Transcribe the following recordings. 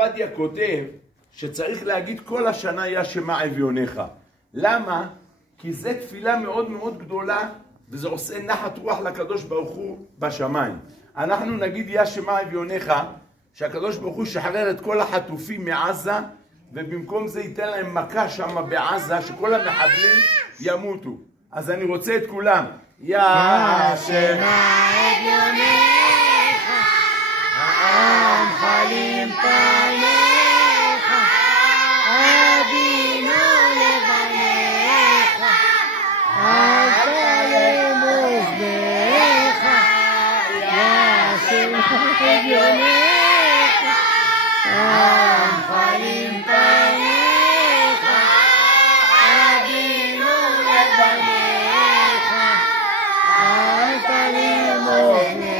עובדיה כותב שצריך להגיד כל השנה יה שמע אביונך. למה? כי זו תפילה מאוד מאוד גדולה וזה עושה נחת רוח לקדוש ברוך הוא בשמיים. אנחנו נגיד יה שמע אביונך, שהקדוש ברוך הוא שחרר את כל החטופים מעזה ובמקום זה ייתן להם מכה שם בעזה שכל המחבלים ימותו. אז אני רוצה את כולם. יא שמע אביונך, העם חלים פניך, אבינו לבניך, אל תלם אוזניך, יא שמע אביונך, העם חלים פניך, אבינו לבניך, אל תלם אוזניך.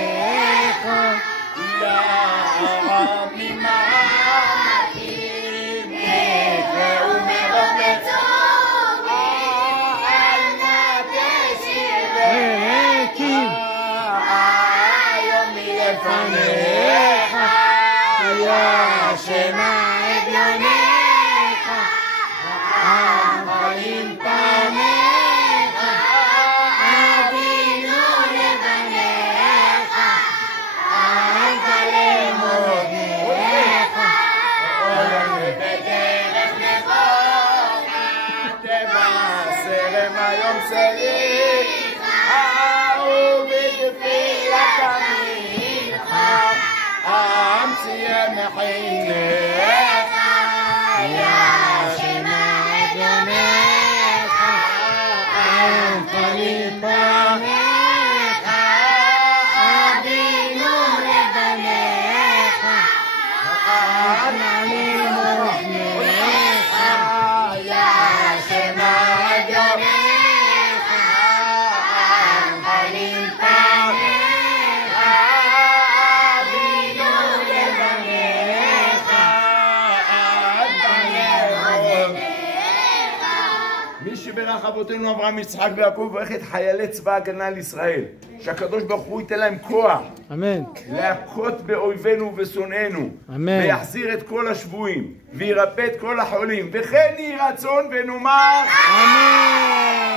יא שמע אביונך, העם חלים פניך, אבינו לבניך, אל תלם אוזניך, בדרך נכונה תבשרם היום סליחה, ובתפילת עמך أمسي محينك. يا شمع أبيونك، أنت لبنيك، أبينو لبنيك، أنا لمحنيك. يا شمع أبيونك، أنت لبنيك، מי שברך אבותינו אברהם יצחק ויעקב וברך את חיילי צבא הגנה לישראל, שהקדוש ברוך הוא ייתן להם כוח, אמן, להכות באויבינו ובשונאינו, אמן, ויחזיר את כל השבויים וירפא את כל החולים, וכן יהי רצון ונאמר אמן.